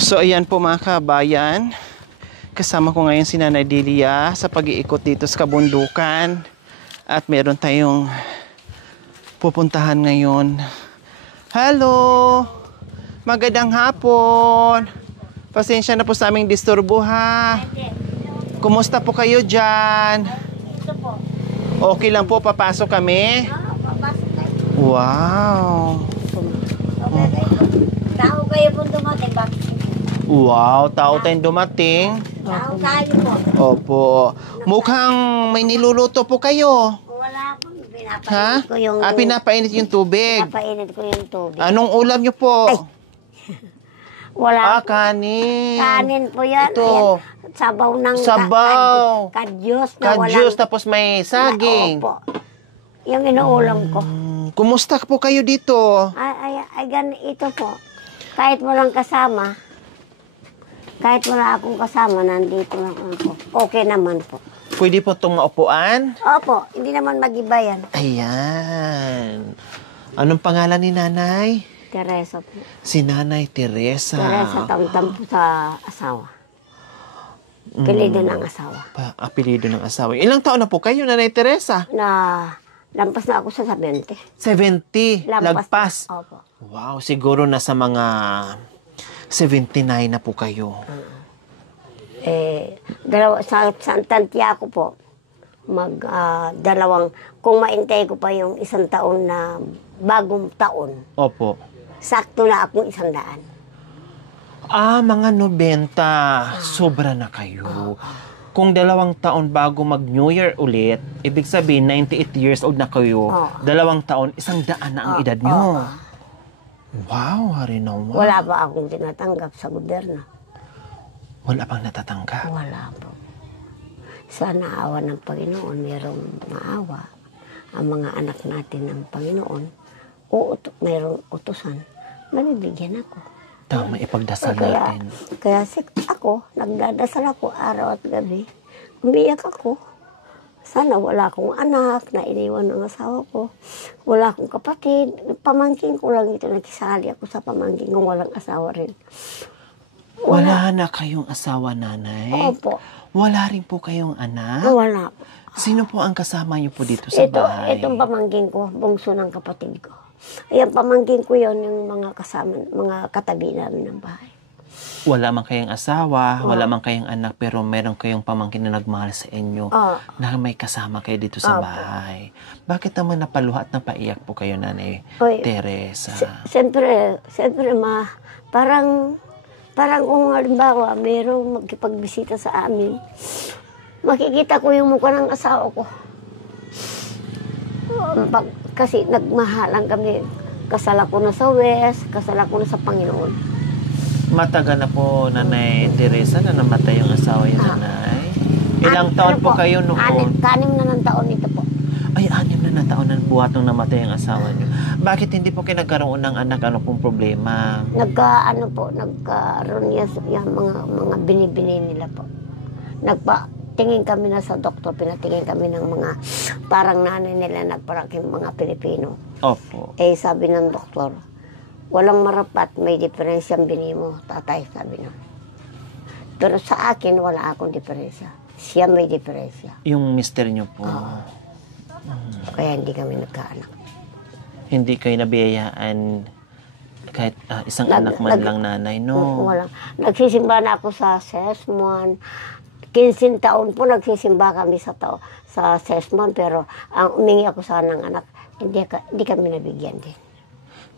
So ayan po mga kabayan, kasama ko ngayon si Nanay Delia sa pag-iikot dito sa kabundukan. At meron tayong pupuntahan ngayon. Hello! Magandang hapon! Pasensya na po sa aming disturbo ha. Kumusta po kayo dyan? Ito po. Okay lang po, papasok kami? Papasok kayo. Wow! Tao kayo po dumating. Bakit? Wow, tao tayong dumating. Tao tayo po. Opo. Mukhang may niluluto po kayo. Wala po. Ha? Pinapainit ko yung... Pinapainit yung tubig. Pinapainit ko yung tubig. Anong ulam nyo po? Ay. Wala po. Kanin. Kanin po yan. Ito. Ayan. Sabaw ng... Sabaw. Kadyos na Kadyos, walang... tapos may saging. Opo. Yung inuulam ko. Kumusta po kayo dito? Ay, ito po. Kahit walang kasama, kahit wala akong kasama, nandito lang ako. Okay naman po. Pwede po itong maupuan? Opo, hindi naman mag-iba yan. Ayan. Anong pangalan ni Nanay? Teresa po. Si Nanay Teresa. Teresa, tamtam po sa asawa. Apelido ng asawa. Apelido ng asawa. Ilang taon na po kayo, Nanay Teresa? Lampas na ako sa 70. 70. Lagpas. Na. Opo. Wow, siguro nasa mga 79 na po kayo. Sa Santiago po, dalawang, kung maintay ko pa yung 1 taon na bagong taon, Opo. sakto na akong 100. Mga 90. Sobra na kayo. Kung 2 taon bago mag-New Year ulit, ibig sabihin 98 years old na kayo. 2 taon, 100 na ang edad nyo. Wow, hari naman. Wala pa akong tinatanggap sa gobyerno. Wala pang natatanggap. Wala po. Sana awa ng Panginoon, mayroong maawa ang mga anak natin ng Panginoon. Mayroong utusan, mabibigyan ako. Tama, ipagdasal natin. Kaya ako, nagdadasal ako araw at gabi. Umiyak ako. Sana wala akong anak na iniwan ng asawa ko. Wala akong kapatid. Pamangkin ko lang ito. Nakisali ako sa pamangkin ko. Walang asawa rin. Wala na kayong asawa, Nanay? Opo. Wala rin po kayong anak? Wala po. Sino po ang kasama niyo po dito sa bahay? Itong pamangkin ko, bungso ng kapatid ko. Ayan, pamangkin ko yon yung mga kasama, mga katabi namin ng bahay. Wala man kayong asawa, wala man kayong anak, pero meron kayong pamangkin na nagmahal sa inyo, na may kasama kayo dito sa bahay. Bakit naman napaluha at napaiyak po kayo, Nanay Teresa? Siyempre, parang kung halimbawa, mayroong magkipagbisita sa amin, makikita ko yung mukha ng asawa ko. Kasi nagmahalan kami. Kasal ako na sa West, kasal ako na sa Panginoon. Matagal na po, Nanay Teresa, na namatay yung asawa yung Nanay. Ilang taon po kayo noon? 6 na ng taon ito po. Ay, 6 na taon na buhatong namatay ang asawa niyo. Bakit hindi po kayo nagkaroon ng anak? Ano pong problema? Nagkaroon yung mga binibini nila po. Tingin kami na sa doktor, pinatingin kami ng mga parang nanay nila nagparaking mga Pilipino. Opo. Sabi ng doktor, walang marapat, may diferensyang bini mo, tatay, sabi nun. Pero sa akin, wala akong diferensya. Siya may diferensya. Yung mister niyo po. Kaya hindi kami nagkaanak. Hindi kayo nabiyayaan kahit isang anak man lang, Nanay, no? Wala. Nagsisimba na ako sa Sesmon. 15 taon po nagsisimba kami sa Sesmon, pero ang umingi ako sana ng anak, hindi kami nabigyan din.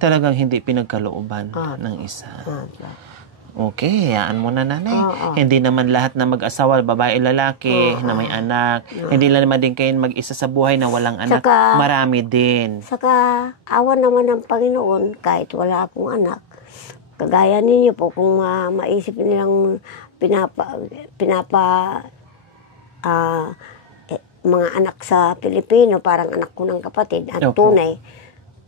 Talagang hindi pinagkalooban ng isa. Okay, hayaan mo na, Nanay. Hindi naman lahat na mag-asawa, babae, lalaki, na may anak. Hindi lang naman din kayo mag-isa sa buhay na walang anak. Marami din. Saka, awa naman ng Panginoon, kahit wala akong anak, kagaya ninyo po, kung maisip nilang mga anak sa Pilipino, parang anak ko ng kapatid, at tunay,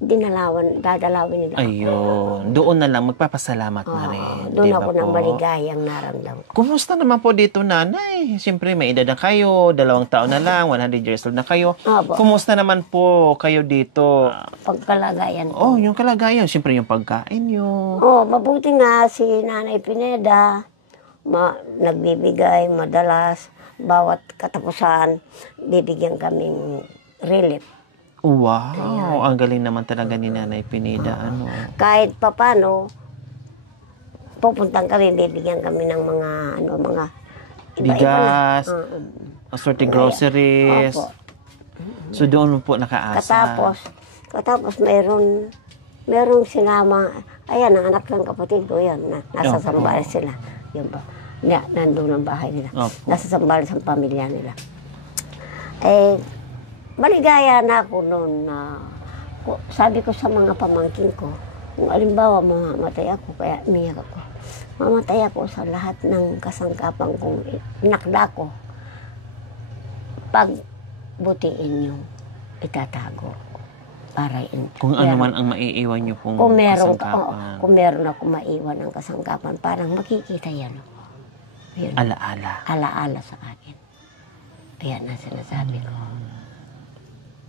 dadalawin nila. Ayun. Doon na lang, magpapasalamat na rin. Doon Di ba ako ng po? maligayang naramdaman ko. Kumusta naman po dito, nanay? Siyempre, may edad na kayo, 2 taon na lang, 100 years old na kayo. Opo. Kumusta naman po kayo dito? Pagkalagayan ko. Oh, yung kalagayan. Siyempre, yung pagkain nyo. Mabuti nga si Nanay Pineda, nagbibigay madalas, bawat katapusan, bibigyan kaming relief. Wow, ang galing naman talaga ni Nanay Pineda. Ano? Kahit papano, pupuntang kami, bibigyan kami ng mga, mga Bigas, na. assorted groceries. Opo. So, doon po nakaasa. Katapos merong sinama, ayan, ang anak ng kapatid ko yan, nasa Opo. Sambales sila. Yun ba? Nandun ang bahay nila. Opo. Nasa Sambales ang pamilya nila. Maligaya na ako noon na sabi ko sa mga pamangkin ko, kung alimbawa mamamatay ako, kaya umiyak ako. Mamatay ako sa lahat ng kasangkapan kong nakda ko. Pagbutiin yung itatago. Para Kung ano man ang maiiwan nyo pong kasangkapan. Kung meron ako maiwan ng kasangkapan, parang makikita yan. Yun. Alaala. Alaala sa akin. Ayan ang sinasabi ko.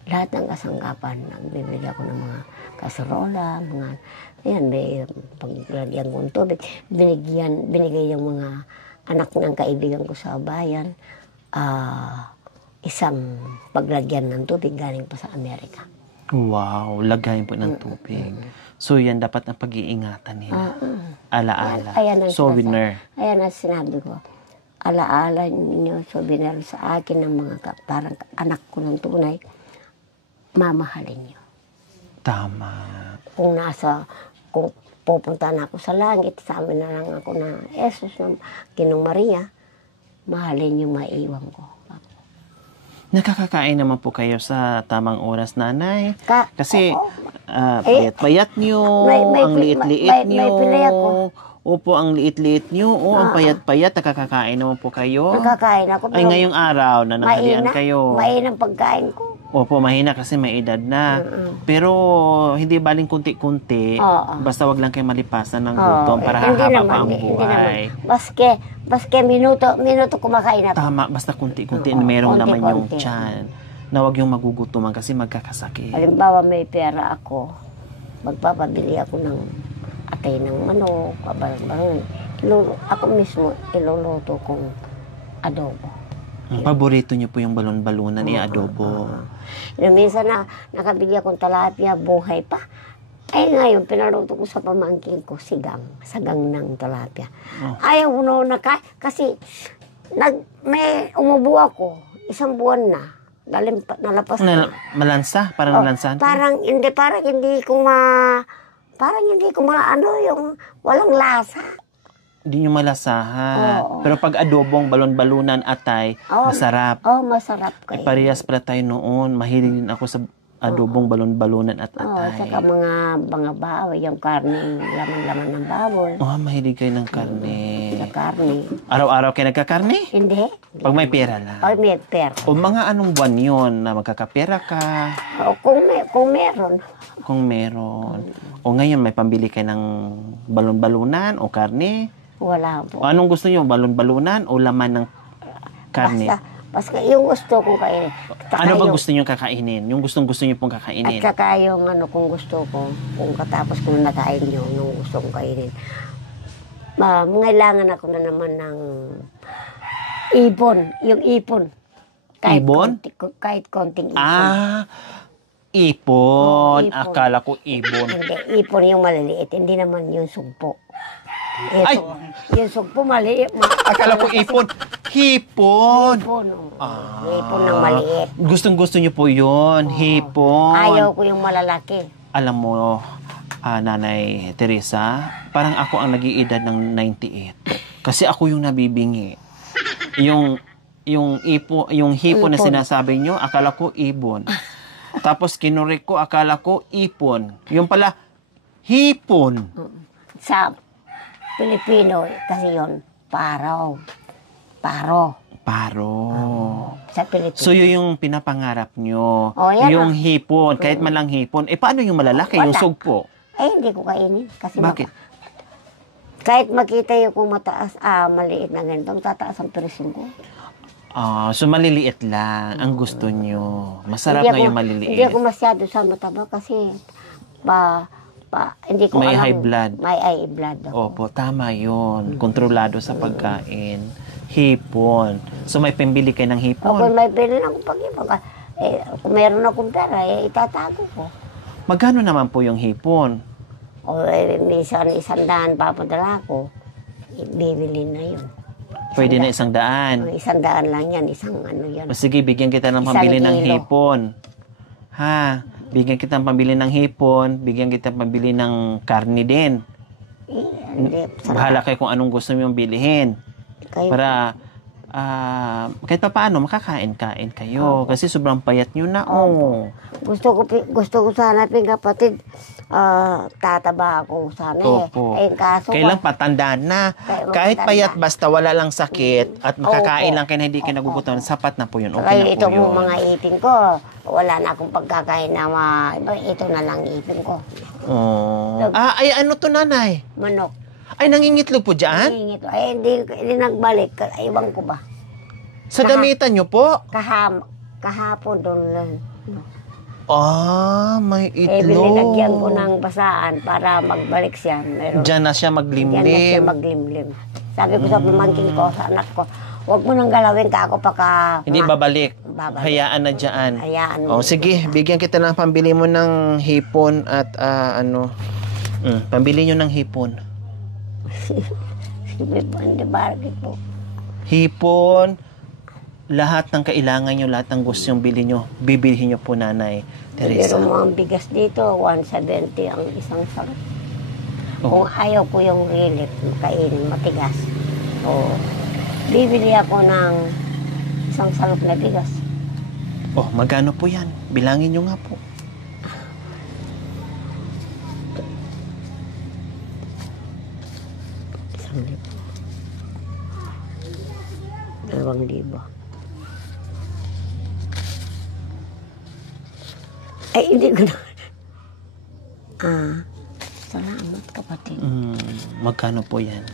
Lahat ng kasangkapan, nagbibigay ako ng mga kaserola, ayan, may paglagyan kong tubig. Binigay yung mga anak ng kaibigan ko sa bayan, isang paglagyan ng tubig galing pa sa Amerika. Wow, lagayin po ng tubig. So, yan dapat ang pag-iingatan nila. Alaala. Souvenir. Ayan ang sinabi ko. Alaala niyo, souvenir sa akin ng mga parang anak ko ng tunay. Mamahalin niyo. Tama. Kung pupunta na ako sa langit, sa amin na lang ako na Jesus ng Ginong Maria, mahalin niyo maiwan ko. Nakakakain naman po kayo sa tamang oras, nanay. Kasi, oo. payat-payat nyo, ang liit-liit nyo. May pilay ako. Opo, ang liit-liit nyo. Ang payat-payat, nakakakain naman po kayo. Nakakain ako. Ay, ngayong araw, nananghalian kayo. Mainang pagkain ko. Opo, mahina kasi may edad na. Pero, hindi baling kunti-kunti. Basta wag lang kayo malipasan ng gutom para hahaba pa ang buhay. Baske minuto kumakain na. Tama, basta kunti-kunti. Merong laman yung tiyan. Na wag yung magugutuman kasi magkakasakit. Halimbawa, may pera ako. Magpapabili ako ng atay ng manok. Ako mismo, iluluto kong adobo. Ang paborito niyo po yung balon-balunan i-adobo. Minsan nakabili akong talapia, buhay pa. Ay ngayon, pinaluto ko sa pamangkin ko, sagang ng talapia. Ayaw ko noon kasi may umubo ako, 1 buwan na. Nalapas na. Malansa? Parang nalansan? Parang hindi ko yung walang lasa. Hindi nyo malasahan. Pero pag adobong balon-balunan atay, masarap. Masarap kayo. Parehas pala tayo noon. Mahilig din ako sa adobong balon-balunan at atay. Saka mga baboy, yung karne, laman-laman ng baboy. Mahilig kayo ng karne. Sa karne. Araw-araw kayo nagkakarne? Hindi. Pag may pera lang. Pag may pera. O mga anong buwan yun na magkakapera ka? Kung meron. Kung meron. O ngayon may pambili kayo ng balon-balunan o karne? Wala po. O anong gusto nyo? Balon-balunan o laman ng karne? Basta yung gusto kong kainin. Ano bang gusto nyo kakainin? Yung gustong-gusto nyo pong kakainin? At saka yung kung gusto ko, kung katapos ko na nakain yung gusto kong kainin. Ngailangan ako na naman ng ibon. Yung ipon. Ibon? Kahit konting ipon. Ipon. Ipon. Akala ko ibon. Hindi, ipon yung maliliit. Hindi naman yung sugpo. Ay! Yung sugpo maliit. Akala ko ipon. Hipon. Hipon. Hipon ng maliit. Gustong-gusto nyo po yun. Hipon. Ayaw ko yung malalaki. Alam mo, Nanay Teresa, parang ako ang nag-iedad ng 98. Kasi ako yung nabibingi. Yung hipon na sinasabi nyo, akala ko ibon. Tapos kinurek ko, akala ko ipon. Yung pala, hipon. Sa Pilipino, kasi yun, paro. Paro. Sa Pilipinas. So, yun yung pinapangarap nyo. Oh, yan Yung hipon, kahit malang hipon. Paano yung malalaki? Yung Wala. sugpo? Hindi ko kainin. Kasi Bakit? kahit makita yung kung mataas, maliit na ganito, tataas ang presyon ko. So maliliit lang ang gusto nyo. Masarap nga yung maliliit. Hindi ako masyado sa mataba kasi hindi ko May alam. high blood. May high blood ako. Opo, tama yun. Kontrolado sa pagkain. Hipon. So may pambili kayo ng O kung hipon. may pili ng pag-ibag, kung meron akong pera, itatago ko. Magkano naman po yung hipon? O minsan 100 papadala ko, bibili na yun. Pwede na 100. 100 lang yan, isang ano yan. O sige, bigyan kita ng Isang pambili ng kilo. hipon. Ha? Bigyan kita ng pambili ng hipon. Bigyan kita ng pambili ng karni din. Hindi, Bahala kayo kung anong gusto nyo bilihin. kayo. Para kahit pa paano makakain-kain kayo. Kasi sobrang payat nyo na. Oh. Gusto ko sana kapatid, tataba ako sana Opo. kaso Kailang patandaan na. Kahit payat basta wala lang sakit at makakain lang kayo na hindi kayo nagugutom, sapat na po yun. Okay kaya na po itong yun. mga ipin ko, wala na akong pagkakain na ito na lang ipin ko. Oh. Ay ano to nanay? Manok. Ay nangingitlog po dyan? Hingit. Hindi nagbalik. Iwan ko ba? Sa damitan nyo po? Kahapon doon lang. May Binilagyan ko itlog. ng basaan para magbalik siya. Meron. Diyan na siya Diyan na siya maglimlim. maglimlim. Sabi ko sa pamangkin ko, sa anak ko, huwag mo nang galawin ka ako Hindi babalik. Babalik. Hayaan na dyan. Hayaan mo. Sige, bigyan kita ng pambili mo ng hipon at pambili nyo ng hipon. Hindi bakit po. Hipon, lahat ng kailangan nyo, lahat ng gusto yung bili nyo, bibilhin nyo po nanay Teresa. Pero mo ang bigas dito, 170 ang isang sarap. Oh. Kung ayaw ko yung relief, kainin, matigas. Bibili ako ng isang salop na bigas. Magkano po yan? Bilangin nyo nga po. Isang libo. 2,000. Hindi ko na. Salamat kapatid. Magkano po yan?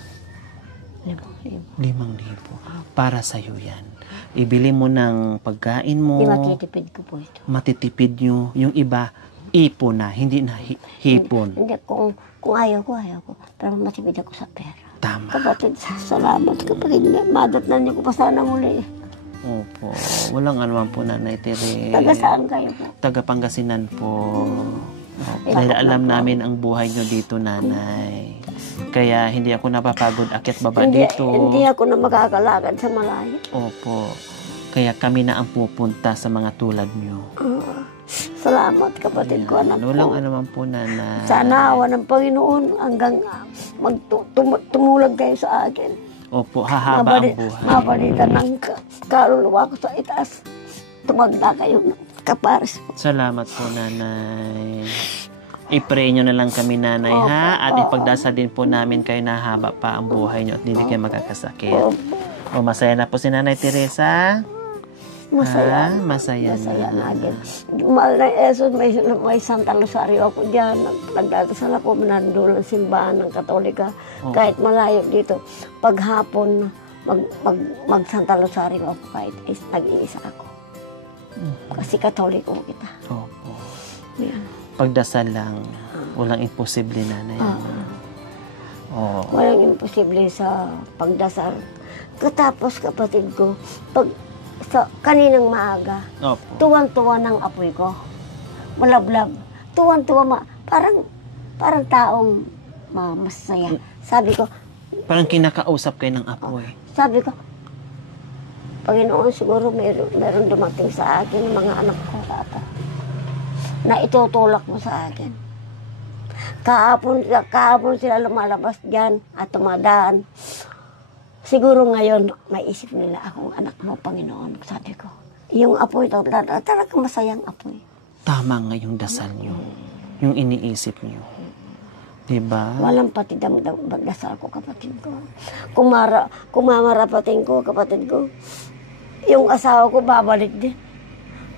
5,000. 5,000. Para sa'yo yan. Ibili mo ng pagkain mo. Hindi matitipid ko po ito. Matitipid nyo. Yung iba, ipon na, hindi na hipon. Hindi, kung ayaw ko. Pero matipid ako sa pera. Tama. Kapatid, salamat kapatid. Madatnan niyo ko pa sana muli. Opo. Walang anuman po, Nanay Tere. Taga saan kayo po? Taga Pangasinan po. Dahil alam namin ang buhay nyo dito, Nanay. Kaya hindi ako napapagod akyat baba dito. Hindi ako na makakalakad sa malayo. Opo. Kaya kami na ang pupunta sa mga tulad nyo. Salamat kapatid ko, anak ko. Walang anuman po, Nanay. Sana awa ng Panginoon hanggang tumulag kayo sa akin. Opo, hahaba ang buhay. Mapalitan ng kaluluwa ko sa itaas. Tumagda kayo ng kapares po. Salamat po, Nanay. I-pray nyo na lang kami, Nanay, ha? At ipagdasal din po namin kayo na haba pa ang buhay nyo at hindi kayo magkakasakit. Masaya na po si Nanay Teresa? Masaya. Masaya na din. Mahal na Jesus, may Santa Rosario ako dyan. Nagdadasal ako, nandun ang simbahan ng Katolika. Kahit malayo dito. Paghapon, mag Santa Rosario ako kahit nag-iisa ako. Kasi Katoliko kita. Opo. Yan. Pagdasal lang. Walang imposible, Nanay. Walang imposible sa pagdasal. Katapos kapatid ko, kaninang maaga, Opo. tuwang-tuwa ng apoy ko. Malablab. Tuwang-tuwa, parang taong masaya. Sabi ko, Parang kinakausap kayo ng apoy. Panginoon, siguro meron dumating sa akin ng mga anak ko ata na itutulak mo sa akin. Kahapon sila lumalabas dyan at tumadaan. Siguro ngayon, maisip nila akong anak mo, Panginoon. Sabi ko, yung apoy, talagang masayang apoy. Tama nga yung dasal nyo. Yung iniisip nyo. Diba? Walang pati dasal ko, kapatid ko. Kung mamarapating ko, kapatid ko, yung asawa ko babalik din.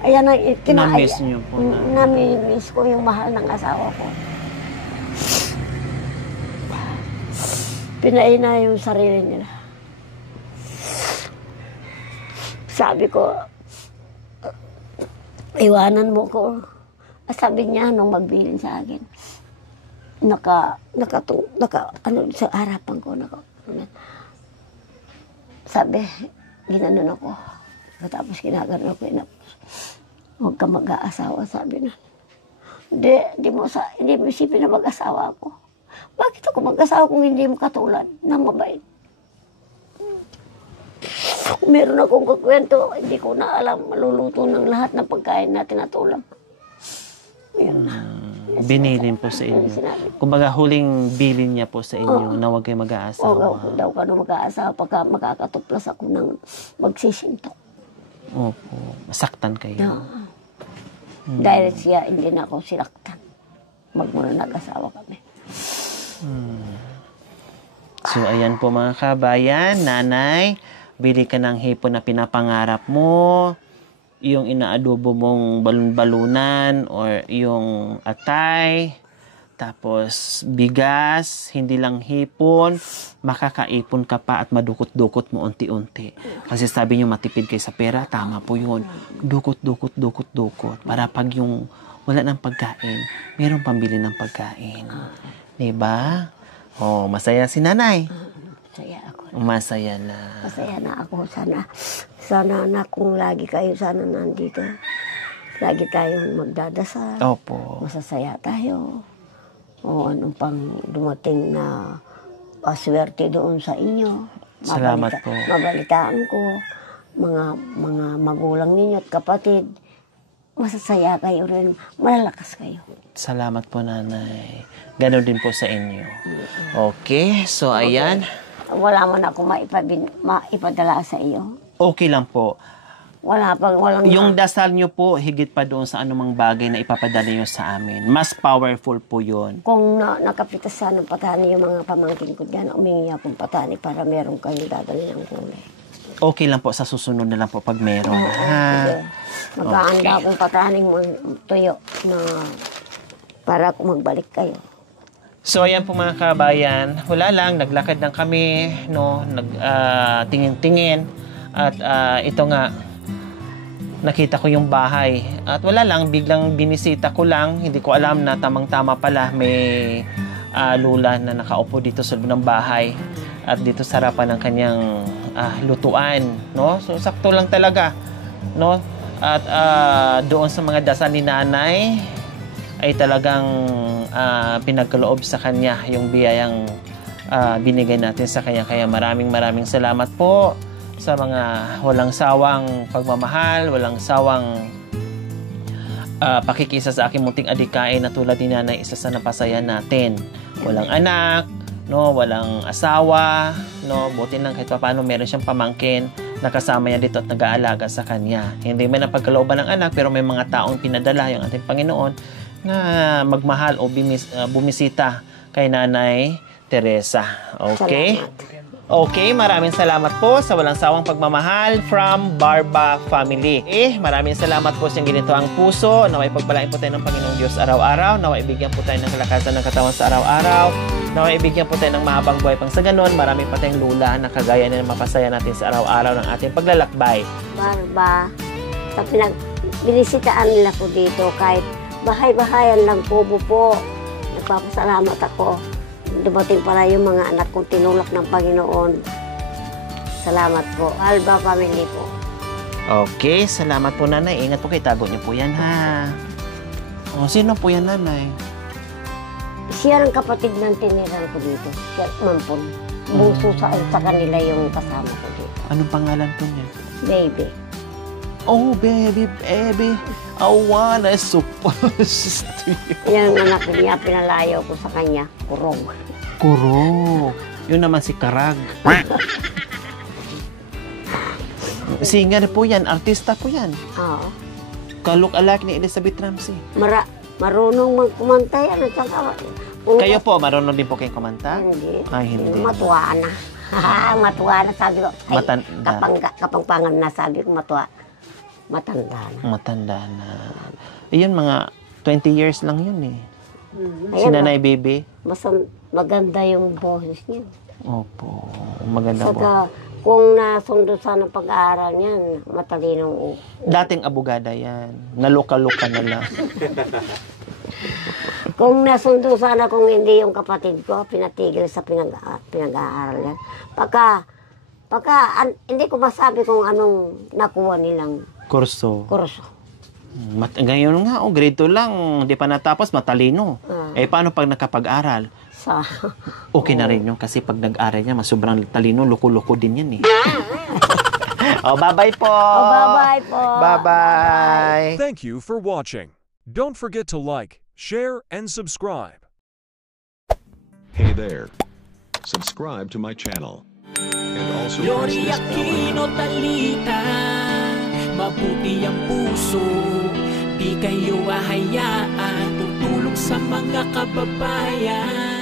Ayan ang Na-miss niyo po na. Nami-miss ko yung mahal ng asawa ko. Pinaina yung sarili nila. Sabi ko, iwanan mo ko. Sabi niya nung magbilin sa akin. Sa harapan ko, sabi, ginanon ako. Tapos ginagano ko, huwag ka mag-aasawa, sabi na. Hindi mo isipin na mag-asawa ako. Bakit ako mag-asawa kung hindi mo katulad na mabait? Meron akong kakwento, hindi ko na alam, maluluto ng lahat ng pagkain na tinatulang. Yun na. Binilin po sa inyo. Kumbaga, huling bilin niya po sa inyo na huwag kayo mag-aasawa. Oo, daw ka na mag-aasawa pagka makakatuplas ako ng magsisintok. Opo. Masaktan kayo. Dahil siya, hindi na ako sinaktan. Magmula nag-asawa kami. So, ayan po mga kabayan, nanay, bili ka ng hipon na pinapangarap mo, yung inaadobo mong balon-balunan or yung atay, tapos bigas, hindi lang hipon, makakaipon ka pa at madukot-dukot mo unti-unti. Kasi sabi niyo matipid kayo sa pera, tama po yun. Dukot-dukot. Para pag yung wala ng pagkain, mayroong pambili ng pagkain. Diba? Oh, masaya si nanay. Masaya ako. Masaya na. Masaya na ako. Sana na kung lagi kayo sana nandito. Lagi tayong magdadasal. Opo. Masasaya tayo. O anong pang dumating na paswerte doon sa inyo. Salamat po. Mabalitaan ko. Mga magulang ninyo at kapatid. Masasaya kayo rin. Malalakas kayo. Salamat po, nanay. Ganon din po sa inyo. Okay, so ayan. Wala man ako maipadala sa iyo. Okay lang po. Walang Yung dasal nyo po, higit pa doon sa anumang bagay na ipapadala nyo sa amin. Mas powerful po yun. Kung nakapitasan ng patani yung mga pamangkin ko dyan, umingi akong patani para meron kayong dadali ng kulay. Okay lang po, sa susunod na lang po pag meron. Mag-aanda akong pataning tuyo na para magbalik kayo. So, ayan po mga kabayan. Wala lang, naglakad lang kami, no? Tingin-tingin. At ito nga, nakita ko yung bahay. At wala lang, biglang binisita ko lang. Hindi ko alam na tamang-tama pala may lula na nakaupo dito sa loob ng bahay. At dito sa harapan ng kanyang lutuan, no? So, sakto lang talaga, no? At doon sa mga dasal ni nanay, ay talagang pinagkaloob sa kanya yung biyayang binigay natin sa kanya. Kaya maraming salamat po sa mga walang sawang pagmamahal, walang sawang pakikisa sa aking munting adikain na tulad ni nanay, isa sa napasaya natin. Walang anak, no, walang asawa, no, buti lang kahit paano meron siyang pamangkin na kasama niya dito at nag-aalaga sa kanya. Hindi man napagkalooban ng anak, pero may mga taong pinadala yung ating Panginoon na magmahal o bumisita kay Nanay Teresa. Okay? Salamat. Okay, maraming salamat po sa walang sawang pagmamahal from Barba Family. Maraming salamat po sa ganito ang puso. Naway pagpalain po tayo ng Panginoong Diyos araw-araw. Naway ibigyan po tayo ng kalakasan ng katawan sa araw-araw. Naway ibigyan po tayo ng mahabang buhay pang sa ganon. Marami pa tayong lula na kagaya na mapasaya natin sa araw-araw ng ating paglalakbay. Barba, sa binisitaan nila ko dito kahit bahay-bahayan lang kubo po. Nagpapasalamat ako. Dumating pala yung mga anak kong tinulak ng Panginoon. Salamat po. Alba Family po. Okay, salamat po nanay. Ingat po kayo. Tago niyo po yan ha. O, sino po yan nanay? Siya ang kapatid ng tiniran ko dito. Siya, Mampon. Bungso sa kanila yung kasama ko dito. Anong pangalan po niya? Baby. Oh, baby. I wanna suppose to you. Yan ang anak niya, pinalayo ko sa kanya. Kurong. Kurog. Yun naman si Karag. Singer po yan. Artista po yan. Oo. Kalok-alak ni Elizabeth Ramsey. Marunong magkumanta yan. At saka, Kayo po, marunong din po kayong kumanta? Hindi. Ay, hindi. Matuwa na. Matuwa na sabi ko. Ay, Matanda. kapangpangan na sabi ko matuwa. Matanda na. Matanda na. Ayun, mga 20 years lang yun eh. Si Ayan, Nanay Baby. Mas maganda yung boses niya. Opo, maganda po. Saka kung nasundo sana pag-aaral niyan, matalinong Dating abogada yan. Naluka-luka na lang. Kung nasundo sana kung hindi yung kapatid ko, pinatigil sa pinag-aaral yan. Hindi ko masabi kung anong nakuha nilang Kurso. kurso. Ngayon nga, grade 2 lang. Hindi pa natapos, matalino. Eh, paano pag nakapag-aral? Sa, Okay na rin yun kasi pag nag-aral niya, mas sobrang talino, loko-loko din yan eh. Bye-bye po! bye-bye po! Bye-bye! Thank you for watching. Don't forget to like, share, and subscribe. Hey there. Subscribe to my channel. And also press Yori this bell Aquino icon. Talita, mabuti ang puso, di kayo hahayaan, tutulong sa mga kababayan.